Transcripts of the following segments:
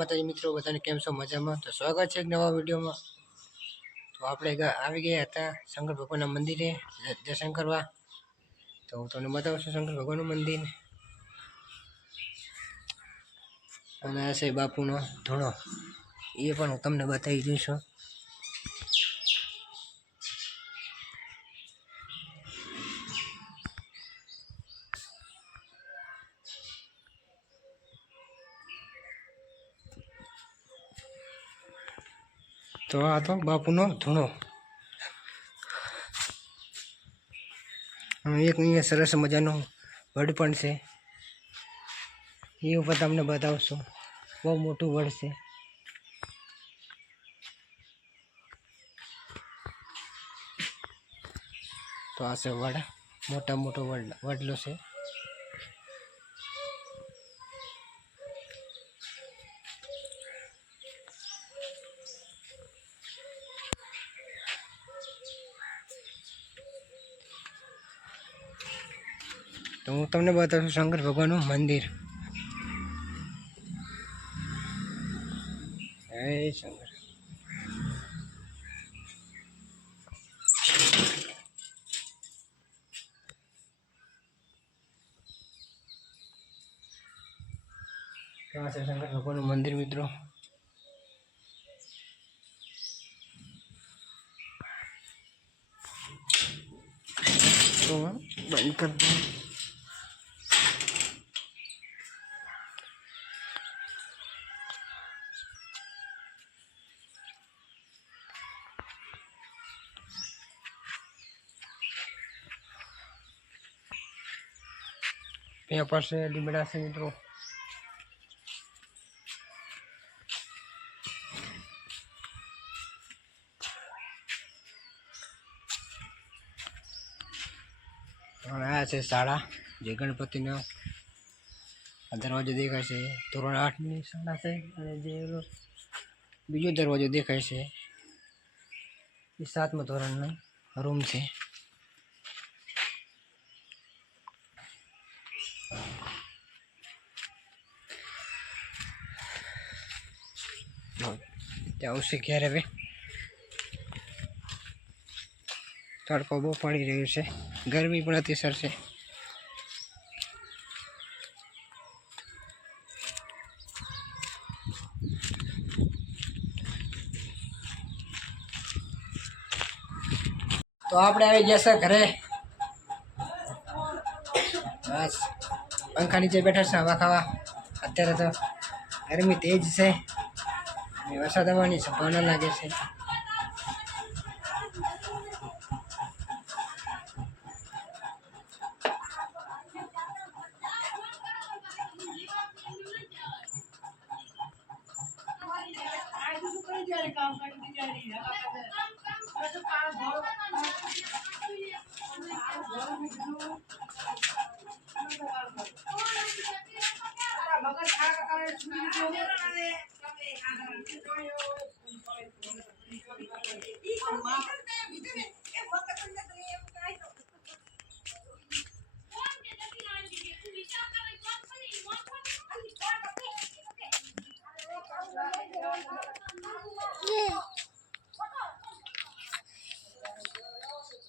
માતાજી મિત્રો, બધાને કેમ છો? મજામાં? તો સ્વાગત છે એક નવા વિડીયોમાં. તો આપણે આવી ગયા હતા શંકર ભગવાનના મંદિરે દર્શન કરવા તો હું તમને બતાવું છું શંકર ભગવાનનું મંદિર. અને આ છે બાપુનો ધૂણો. એ પણ હું તમને બતાવી દઉં છું તો આ તો બાપુનો ધૂણો. એક અહીંયા સરસ મજાનો વડ પણ છે. એ ઉપર તમને બતાવશું. બહુ મોટું વડ છે. તો આ છે વડ. મોટા મોટો વડ, વડલો છે. તો હું તમને બતાવું છું શંકર ભગવાનનું મંદિર. જય શંકર. છે શંકર ભગવાનનું મંદિર મિત્રો? તો બંધ કરી ત્યાં પાસે લીમડા છે મિત્રો. આ છે શાળા, જે ગણપતિનો દરવાજો દેખાય છે. ધોરણ આઠની શાળા છે અને જે બીજો દરવાજો દેખાય છે. એ સાતમા ધોરણનો રૂમ છે. ત્યાં છે ઘેર હવે. તડકો બહુ પડી રહ્યો છે. ગરમી પણ અતિસર છે. તો આપણે આવી જશે ઘરે. બસ. પંખા નીચે બેઠા છે, હવા ખાવા. અત્યારે તો ગરમી તેજ છે. અને વરસાદ આવવાની સંભાવના લાગે છે.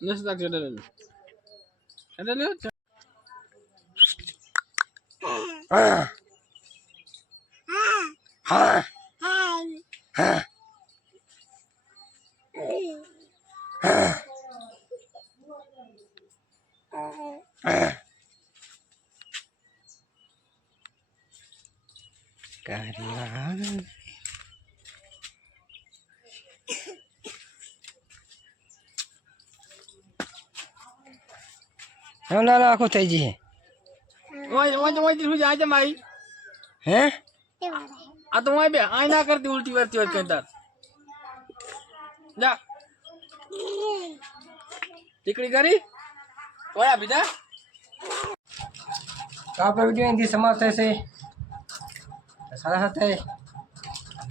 Ini sudah keren, ini ada nih. ના ના આખો થઈ જશે ઓય ઓય ઓય તું જા જા માઈ હે આ તો ઓય બે આય ના કરતી ઉલટી વરતી હોય કઈ તાર જા ટીકડી કરી ઓયા બીજા તો આપણો વીડિયો અહીંથી સમાપ્ત થશે તો સાથે સાથે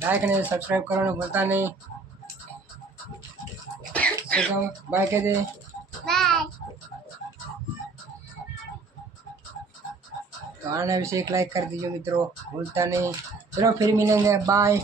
લાઈક અને સબસ્ક્રાઈબ કરવાનું ભૂલતા નહીં બાય કહી તો આના વિશે એક લાઈક કરી દીજો મિત્રો. ભૂલતા નહીં. ચલો ફિર મિલેંગે બાય